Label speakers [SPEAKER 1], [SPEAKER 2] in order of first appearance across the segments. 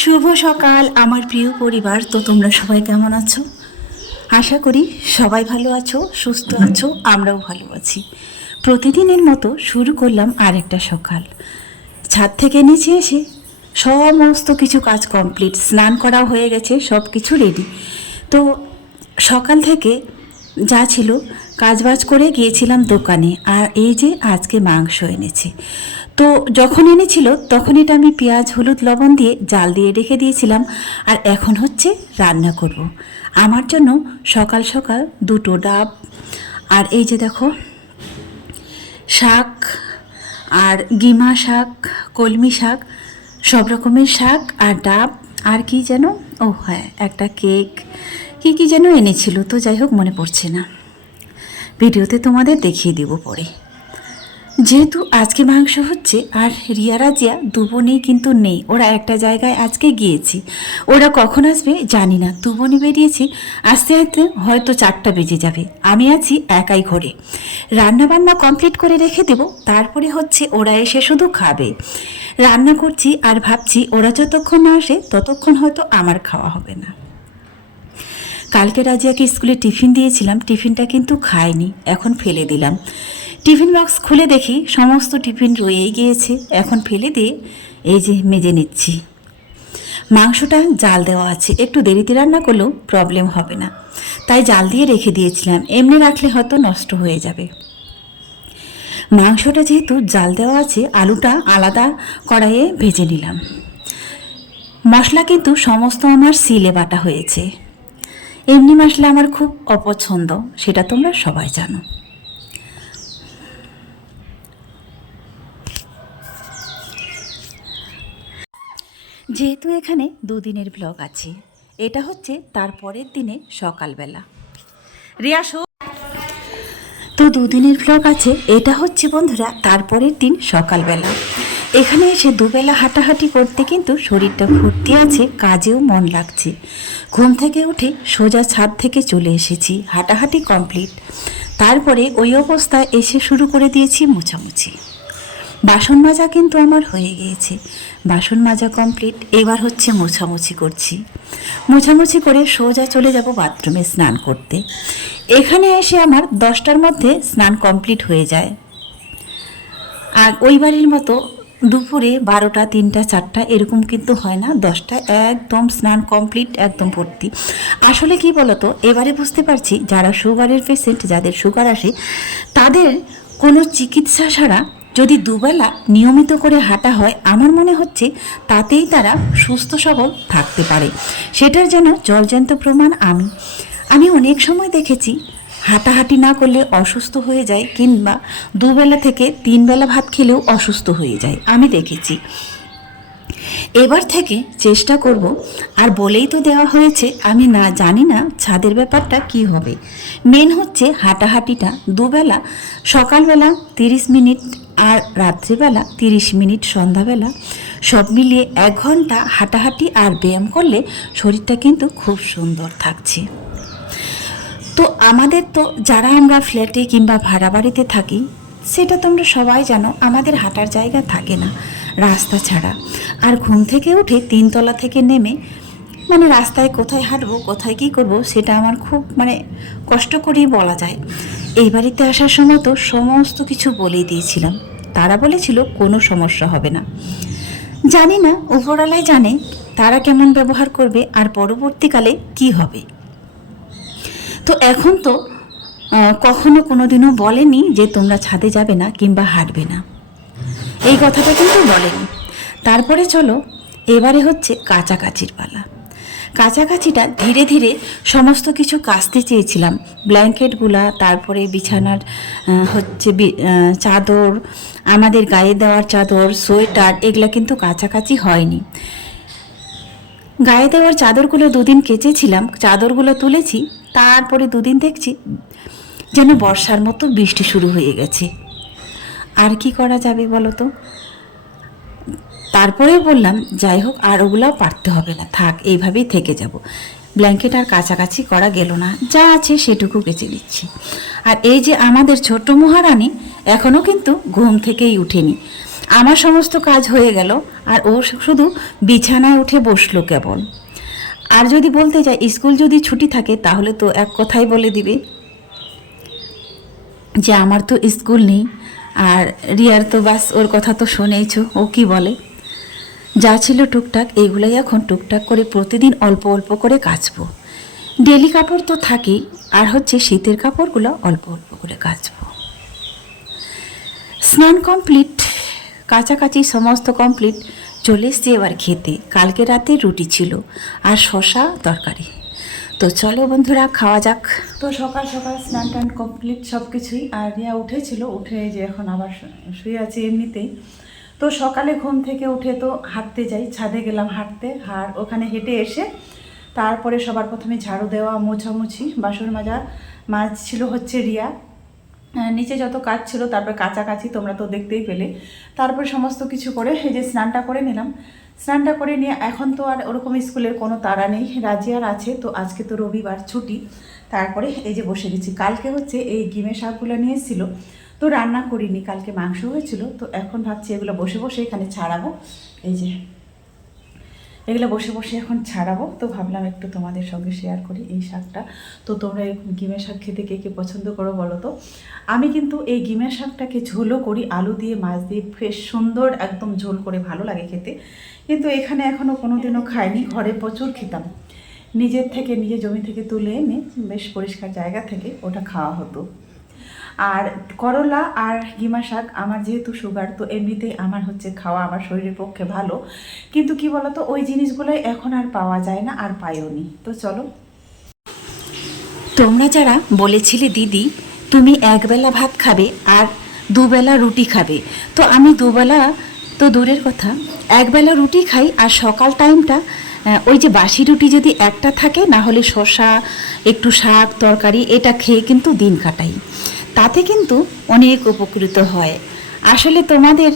[SPEAKER 1] শুভ সকাল, আমার প্রিয় পরিবার। তো তোমরা সবাই কেমন আছো? আশা করি সবাই ভালো আছো, সুস্থ আছো, আমরাও ভালো আছি। প্রতিদিনের মতো শুরু করলাম আরেকটা সকাল। ছাদ থেকে নিচে এসে সমস্ত কিছু কাজ কমপ্লিট স্নান করাও হয়ে গেছে সব কিছু রেডি তো সকাল থেকে যা ছিল কাজবাজ করে গিয়েছিলাম দোকানে, আর এই যে আজকে মাংস এনেছে তো যখন এনেছিল, তখন এটা আমি পেঁয়াজ, হলুদ, লবণ দিয়ে জাল দিয়ে রেখে দিয়েছিলাম, আর এখন হচ্ছে রান্না করব। আমার জন্য সকাল সকাল দুটো ডাব, আর এই যে দেখো, শাক আর গিমা শাক, কলমি শাক, সব রকমের শাক আর ডাব, আর কি যেন, ও হ্যাঁ একটা কেক, কি কি যেন এনেছিল, তো যাই হোক, মনে পড়ছে না ভিডিওতে তোমাদের দেখিয়ে দিব পরে। যেহেতু আজকে মাংস হচ্ছে, আর রিয়া রাজিয়া দুবনেই কিন্তু নেই, ওরা একটা জায়গায় আজকে গিয়েছি। ওরা কখন আসবে জানি না দুবনি বেরিয়েছে, আস্তে আস্তে হয়তো চারটা বেজে যাবে, আমি আছি একাই ঘরে। রান্না বান্না কমপ্লিট করে রেখে দেব, তারপরে হচ্ছে ওরা এসে শুধু খাবে। রান্না করছি আর ভাবছি ওরা যতক্ষণ না আসে, ততক্ষণ হয়তো আমার খাওয়া হবে না। কালকে রাজিয়াকে স্কুলে টিফিন দিয়েছিলাম, টিফিনটা কিন্তু খায়নি এখন ফেলে দিলাম। টিফিন বক্স খুলে দেখি সমস্ত টিফিন রয়েই গিয়েছে, এখন ফেলে দিয়ে এই যে মেজে নিচ্ছি। মাংসটা জাল দেওয়া আছে, একটু দেরিতে রান্না করলেও প্রবলেম হবে না। তাই জাল দিয়ে রেখে দিয়েছিলাম, এমনি রাখলে হয়তো নষ্ট হয়ে যাবে। মাংসটা যেহেতু জাল দেওয়া আছে, আলুটা আলাদা কড়াইয়ে ভেজে নিলাম। মশলা কিন্তু সমস্ত আমার সিলে বাটা হয়েছে। এমনি মশলা আমার খুব অপছন্দ, সেটা তোমরা সবাই জানো। যেহেতু এখানে দুদিনের ব্লগ আছে, এটা হচ্ছে তার পরের দিনে সকালবেলা। রিয়া, শো। তো দুদিনের ব্লগ আছে, এটা হচ্ছে বন্ধুরা তারপরের দিন সকালবেলা। এখানে এসে দুবেলা হাঁটাহাঁটি করতে কিন্তু শরীরটা ফুর্তি আছে, কাজেও মন লাগছে। ঘুম থেকে উঠে সোজা ছাদ থেকে চলে এসেছি, হাঁটাহাঁটি কমপ্লিট। তারপরে ওই অবস্থায় এসে শুরু করে দিয়েছি মোছামুছি। বাসন মাজা কিন্তু আমার হয়ে গিয়েছে। বাসন মাজা কমপ্লিট, এবার হচ্ছে মোছামুছি করছি। মোছামুছি করে সোজা চলে যাব বাথরুমে স্নান করতে। এখানে এসে আমার দশটার মধ্যে স্নান কমপ্লিট হয়ে যায়। আর ওই বাড়ির মতো দুপুরে বারোটা, তিনটা, চারটা এরকম কিন্তু হয় না। দশটা একদম স্নান কমপ্লিট, একদম ভর্তি। আসলে কি বলতো, এবারে বুঝতে পারছি যারা সুগারের পেশেন্ট যাদের সুগার আসে, তাদের কোনো চিকিৎসা ছাড়া যদি দুবেলা নিয়মিত করে হাঁটা হয়, আমার মনে হচ্ছে তাতেই তারা সুস্থ সবল থাকতে পারে। সেটার যেন জলজ্যান্ত প্রমাণ আমি। আমি অনেক সময় দেখেছি হাঁটাহাঁটি না করলে অসুস্থ হয়ে যায় কিংবা দুবেলা থেকে তিনবেলা ভাত খেলেও অসুস্থ হয়ে যায়। আমি দেখেছি। এবার থেকে চেষ্টা করব, আর বলেই তো দেওয়া হয়েছে, আমি না জানি না ছাদের ব্যাপারটা কি হবে। মেন হচ্ছে হাঁটাহাঁটিটা দুবেলা, সকালবেলা তিরিশ মিনিট আর রাত্রিবেলা তিরিশ মিনিট সন্ধ্যাবেলা, সব মিলিয়ে এক ঘণ্টা হাঁটাহাঁটি আর ব্যায়াম করলে শরীরটা কিন্তু খুব সুন্দর থাকছে। তো আমাদের তো, যারা আমরা ফ্ল্যাটে কিংবা ভাড়া বাড়িতে থাকি, সেটা তোমরা সবাই জানো, আমাদের হাঁটার জায়গা থাকে না, রাস্তা ছাড়া। আর ঘুম থেকে উঠে তিনতলা থেকে নেমে মানে রাস্তায় কোথায় হাঁটবো, কোথায় কী করব, সেটা আমার খুব মানে কষ্ট করেই বলা যায়। এই বাড়িতে আসার সময় তো সমস্ত কিছু বলেই দিয়েছিলাম। তারা বলেছিল, কোনো সমস্যা হবে না। জানি না উপরওয়ালাই জানে তারা কেমন ব্যবহার করবে আর পরবর্তীকালে কি হবে। তো এখন তো কখনো কোনোদিনও বলেনি যে তোমরা ছাদে যাবে না কিংবা হাঁটবে না। এই কথাটা কিন্তু বলেনি। তারপরে চলো, এবারে হচ্ছে কাচাকাচির পালা। কাছাকাছিটা ধীরে ধীরে সমস্ত কিছু কাচতে চেয়েছিলাম। ব্ল্যাঙ্কেটগুলা, তারপরে বিছানার হচ্ছে চাদর, আমাদের গায়ে দেওয়ার চাদর, সোয়েটার, এগুলা কিন্তু কাছাকাছি হয়নি। গায়ে দেওয়ার চাদরগুলো দুদিন কেচেছিলাম, চাদরগুলো তুলেছি, তারপরে দুদিন দেখছি যেন বর্ষার মতো বৃষ্টি শুরু হয়ে গেছে। আর কি করা যাবে বলো তো তারপরে বললাম, যাই হোক, আর ওগুলাও পারতে হবে না, থাক, এইভাবেই থেকে যাব। ব্ল্যাঙ্কেট আর কাছাকাছি করা গেল না, যা আছে সেটুকু কেচে দিচ্ছি। আর এই যে আমাদের ছোট্ট মহারানী এখনও কিন্তু ঘুম থেকেই উঠেনি। আমার সমস্ত কাজ হয়ে গেল, আর ও শুধু বিছানায় উঠে বসল কেবল। আর যদি বলতে যাই, স্কুল যদি ছুটি থাকে, তাহলে তো এক কথাই বলে দিবে যে আমার তো স্কুল নেই, আর রিয়ার তো বাস, ওর কথা তো শুনেইছো, ও কি বলে? যা ছিল টুকটাক এইগুলোই এখন টুকটাক করে প্রতিদিন অল্প অল্প করে কাচবো। ডেলি কাপড় তো থাকেই, আর হচ্ছে শীতের কাপড়গুলো অল্প অল্প করে কাচবো। স্নান কমপ্লিট কাছাকাছি সমস্ত কমপ্লিট চলে এসছি এবার খেতে। কালকে রাতে রুটি ছিল আর শশা তরকারি। তো চলো বন্ধুরা, খাওয়া যাক। তো সকাল সকাল স্নান টান কমপ্লিট সব কিছুই আর রিয়া উঠেছিল, উঠে যে এখন আবার শুয়ে আছে এমনিতেই। তো সকালে ঘুম থেকে উঠে তো হাঁটতে যাই, ছাদে গেলাম হাঁটতে। আর ওখানে হেঁটে এসে তারপরে সবার প্রথমে ঝাড়ু দেওয়া, মোছামুছি, বাসন মাজা, মাছ ছিল হচ্ছে রিয়া। নিচে যত কাজ ছিল, তারপর কাছাকাছি তোমরা তো দেখতেই পেলে। তারপর সমস্ত কিছু করে এই যে স্নানটা করে নিলাম। স্নানটা করে নিয়ে এখন তো আর ওরকম স্কুলের কোনো তাড়া নেই রাজিয়ার আছে। তো আজকে তো রবিবার, ছুটি। তারপরে এই যে বসে গেছি। কালকে হচ্ছে এই গিমের শাকগুলো নিয়ে এসেছিল। তো রান্না করিনি, কালকে মাংস হয়েছিল। তো এখন ভাবছি এগুলো বসে বসে এখানে ছাড়াবো। এই যে এগুলো বসে বসে এখন ছাড়াবো। তো ভাবলাম একটু তোমাদের সঙ্গে শেয়ার করি এই শাকটা। তো তোমরা এই গিমের শাক খেতে কে কে পছন্দ করো বলো তো? আমি কিন্তু এই গিমের শাকটাকে ঝোলও করি, আলু দিয়ে, মাছ দিয়ে ফ্রেশ সুন্দর, একদম ঝোল করে ভালো লাগে খেতে। কিন্তু এখানে এখনও কোনো দিনও খাইনি, ঘরে প্রচুর খেতাম। নিজের থেকে, নিজের জমি থেকে তুলে এনে বেশ পরিষ্কার জায়গা থেকে ওটা খাওয়া হতো। আর করলা আর গিমা শাক আমার যেহেতু সুগার তো এমনিতেই আমার হচ্ছে খাওয়া আমার শরীরের পক্ষে ভালো। কিন্তু কি বলতো, ওই জিনিসগুলোই এখন আর পাওয়া যায় না, আর পাইও নি। তো চলো। তোমরা যারা বলেছিলে, দিদি, তুমি একবেলা ভাত খাবে আর দুবেলা রুটি খাবে। তো আমি দুবেলা, তো দূরের কথা, একবেলা রুটি খাই আর সকাল টাইমটা ওই যে বাসি রুটি যদি একটা থাকে, না হলে শসা, একটু শাক, তরকারি, এটা খেয়ে কিন্তু দিন কাটাই। তাতে কিন্তু অনেক উপকৃত হয়। আসলে তোমাদের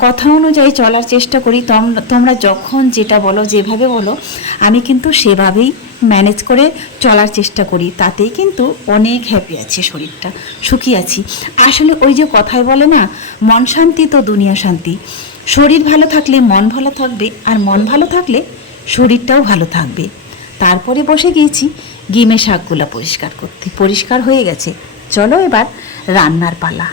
[SPEAKER 1] কথা অনুযায়ী চলার চেষ্টা করি। তোম- তোমরা যখন যেটা বলো, যেভাবে বলো, আমি কিন্তু সেভাবেই ম্যানেজ করে চলার চেষ্টা করি। তাতেই কিন্তু অনেক হ্যাপি আছে, শরীরটা সুখী আছি। আসলে ওই যে কথায় বলে না, মন শান্তি তো দুনিয়া শান্তি। শরীর ভালো থাকলে মন ভালো থাকবে, আর মন ভালো থাকলে শরীরটাও ভালো থাকবে। তারপরে বসে গিয়েছি, গিমে শাকগুলো পরিষ্কার করতে। পরিষ্কার হয়ে গেছে। চলো এবার রান্নার পালা।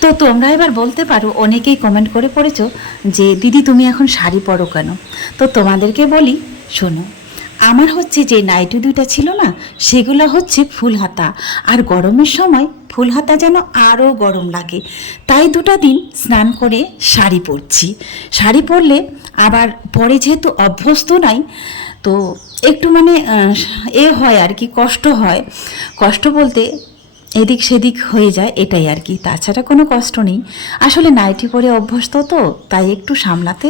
[SPEAKER 1] তো তোমরা এবার বলতে পারো, অনেকেই কমেন্ট করে পড়েছো যে, দিদি, তুমি এখন শাড়ি পরো কেন? তো তোমাদেরকে বলি, শোনো, আমার হচ্ছে যে নাইটি দুইটা ছিল না, সেগুলো হচ্ছে ফুল হাতা। আর গরমের সময় ফুল হাতা যেন আরও গরম লাগে। তাই দুটো দিন স্নান করে শাড়ি পরছি। শাড়ি পরলে আবার পরে যেহেতু অভ্যস্ত নাই তো একটু মানে এ হয় আর কি, কষ্ট হয়। কষ্ট বলতে এদিক সেদিক হয়ে যায়, এটাই আর কি। তাছাড়া কোনো কষ্ট নেই। আসলে নাইটি পরে অভ্যস্ত তো, তাই একটু সামলাতে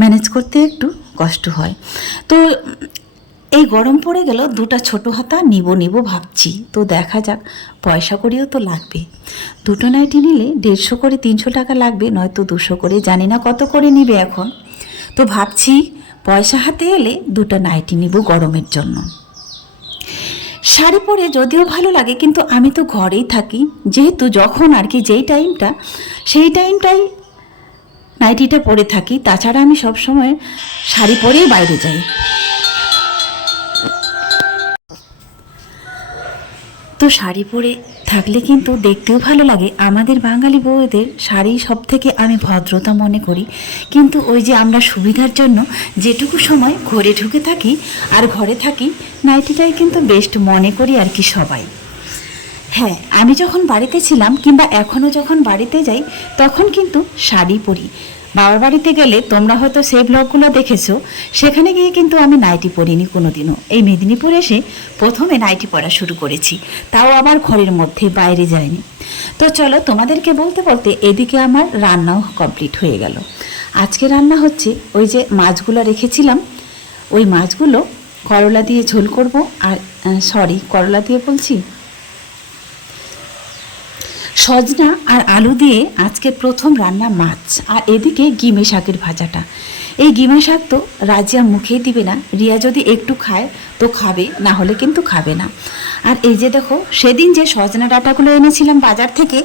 [SPEAKER 1] ম্যানেজ করতে একটু কষ্ট হয়। তো এই গরম পড়ে গেল, দুটা ছোট হাতা নিব নিব ভাবছি। তো দেখা যাক, পয়সা করেও তো লাগবে। দুটো নাইটি নিলে দেড়শো করে তিনশো টাকা লাগবে, নয়তো দুশো করে, জানি না কত করে নিবে এখন। তো ভাবছি পয়সা হাতে এলে দুটো নাইটি নিব গরমের জন্য। শাড়ি পরে যদিও ভালো লাগে, কিন্তু আমি তো ঘরেই থাকি। যেহেতু যখন আর কি যেই টাইমটা, সেই টাইমটাই নাইটিটা পরে থাকি। তাছাড়া আমি সব সময় শাড়ি পরেই বাইরে যাই। তো শাড়ি পরে থাকলে কিন্তু দেখতেও ভালো লাগে। আমাদের বাঙালি বউদের শাড়ি সব থেকে আমি ভদ্রতা মনে করি। কিন্তু ওই যে আমরা সুবিধার জন্য যেটুকু সময় ঘরে ঢুকে থাকি আর ঘরে থাকি, নাইটিটাই কিন্তু বেস্ট মনে করি আর কি সবাই। হ্যাঁ আমি যখন বাড়িতে ছিলাম কিংবা এখনও যখন বাড়িতে যাই, তখন কিন্তু শাড়ি পরি। বাবার বাড়িতে গেলে তোমরা হয়তো সেই ব্লগগুলো দেখেছ। সেখানে গিয়ে কিন্তু আমি নাইটি পরিনি কোনোদিনও। এই মেদিনীপুর এসে প্রথমে নাইটি পরা শুরু করেছি। তাও আমার ঘরের মধ্যে, বাইরে যায়নি। তো চলো তোমাদেরকে বলতে বলতে এদিকে আমার রান্নাও কমপ্লিট হয়ে গেল। আজকে রান্না হচ্ছে ওই যে মাছগুলো রেখেছিলাম। ওই মাছগুলো করলা দিয়ে ঝোল করব। আর সরি করলা দিয়ে বলছি সজনা আর আলু দিয়ে আজকে প্রথম রান্না মাছ, আর এদিকে গিমে শাকের ভাজাটা। এই গিমে শাক তো রাজিয়া মুখেই দিবে না, রিয়া যদি একটু খায় তো খাবে, না হলে কিন্তু খাবে না। আর এই যে দেখো, সেদিন যে সজনা ডাঁটাগুলো এনেছিলাম বাজার থেকে,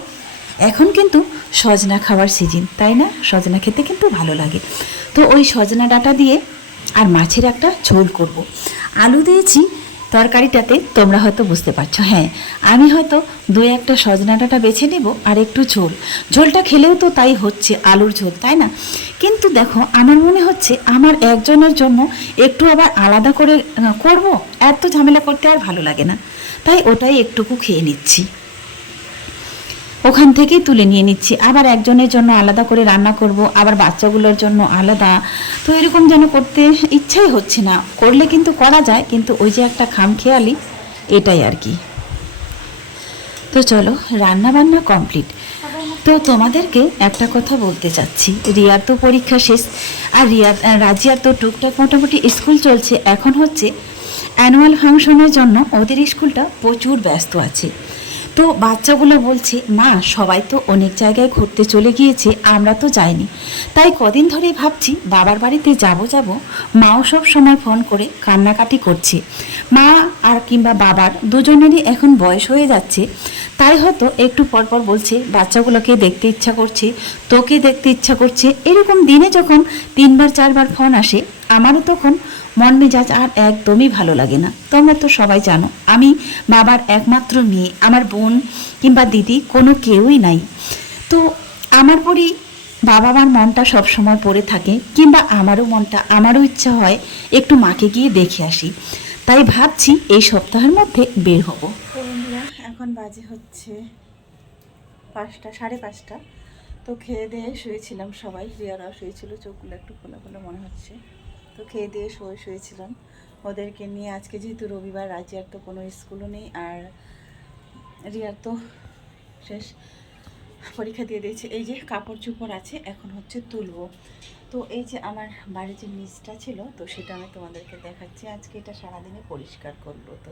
[SPEAKER 1] এখন কিন্তু সজনা খাওয়ার সিজন তাই না? সজনা খেতে কিন্তু ভালো লাগে। তো ওই সজনা ডাঁটা দিয়ে আর মাছের একটা ঝোল করব। আলু দিয়েছি তরকারিটাতে তোমরা হয়তো বুঝতে পারছ। হ্যাঁ আমি হয়তো দু একটা সজনা ডাঁটা বেছে নেব আর একটু ঝোল। ঝোলটা খেলেও তো তাই হচ্ছে, আলুর ঝোল, তাই না? কিন্তু দেখো, আমার মনে হচ্ছে আমার একজনের জন্য একটু আবার আলাদা করে করব, এত ঝামেলা করতে আর ভালো লাগে না। তাই ওটাই একটুকু খেয়ে নিচ্ছি। ওখান থেকেই তুলে নিয়ে নিচ্ছি। আবার একজনের জন্য আলাদা করে রান্না করব, আবার বাচ্চাগুলোর জন্য আলাদা। তো এরকম যেন করতে ইচ্ছাই হচ্ছে না। করলে কিন্তু করা যায়, কিন্তু ওই যে একটা খামখেয়ালি, এটাই আর কি। তো চলো রান্না বান্না কমপ্লিট। তো তোমাদেরকে একটা কথা বলতে চাচ্ছি। রিয়ার তো পরীক্ষা শেষ, আর রিয়ার রাজিয়ার তো টুকটাক মোটামুটি স্কুল চলছে। এখন হচ্ছে অ্যানুয়াল ফাংশনের জন্য ওদের স্কুলটা প্রচুর ব্যস্ত আছে। তো বাচ্চাগুলো বলছে মা সবাই তো অনেক জায়গায় ঘুরতে চলে গিয়েছে, আমরা তো যাইনি। তাই কদিন ধরে ভাবছি, বাবার বাড়িতে যাব যাব। মাও সব সময় ফোন করে কান্নাকাটি করছে। মা আর কিংবা বাবার দুজনেরই এখন বয়স হয়ে যাচ্ছে। তাই হয়তো একটু পরপর বলছে, বাচ্চাগুলোকে দেখতে ইচ্ছা করছে, তোকে দেখতে ইচ্ছা করছে। এরকম দিনে যখন তিনবার, চারবার ফোন আসে, আমারও তখন মন মেজাজ আর একদমই ভালো লাগে না। তোমরা তো সবাই জানো, আমি বাবার একমাত্র মেয়ে, আমার বোন কিংবা দিদি কোনো কেউই নাই। তো আমার পরই বাবা মার মনটা সবসময় পড়ে থাকে, কিংবা আমারও মনটা, আমারও ইচ্ছা হয় একটু মাকে গিয়ে দেখে আসি। তাই ভাবছি এই সপ্তাহের মধ্যে বের হব। এখন বাজে হচ্ছে পাঁচটা, সাড়ে পাঁচটা। তো খেয়ে দিয়ে শুয়েছিলাম সবাই রিয়ারা শুয়েছিল, চোখগুলো একটু খোলা খোলা মনে হচ্ছে। তো খেয়ে দিয়ে শুয়ে শুয়েছিলাম। ওদেরকে নিয়ে আজকে যেহেতু রবিবার রাজিয়ার তো কোনো স্কুলও নেই আর রিয়ার তো শেষ পরীক্ষা দিয়ে দিয়েছে। এই যে কাপড় চোপড় আছে, এখন হচ্ছে তুলবো। তো এই যে আমার বাড়ির যে নিচটা ছিল, তো সেটা আমি তোমাদেরকে দেখাচ্ছি। আজকে এটা সারাদিনে পরিষ্কার করল তো।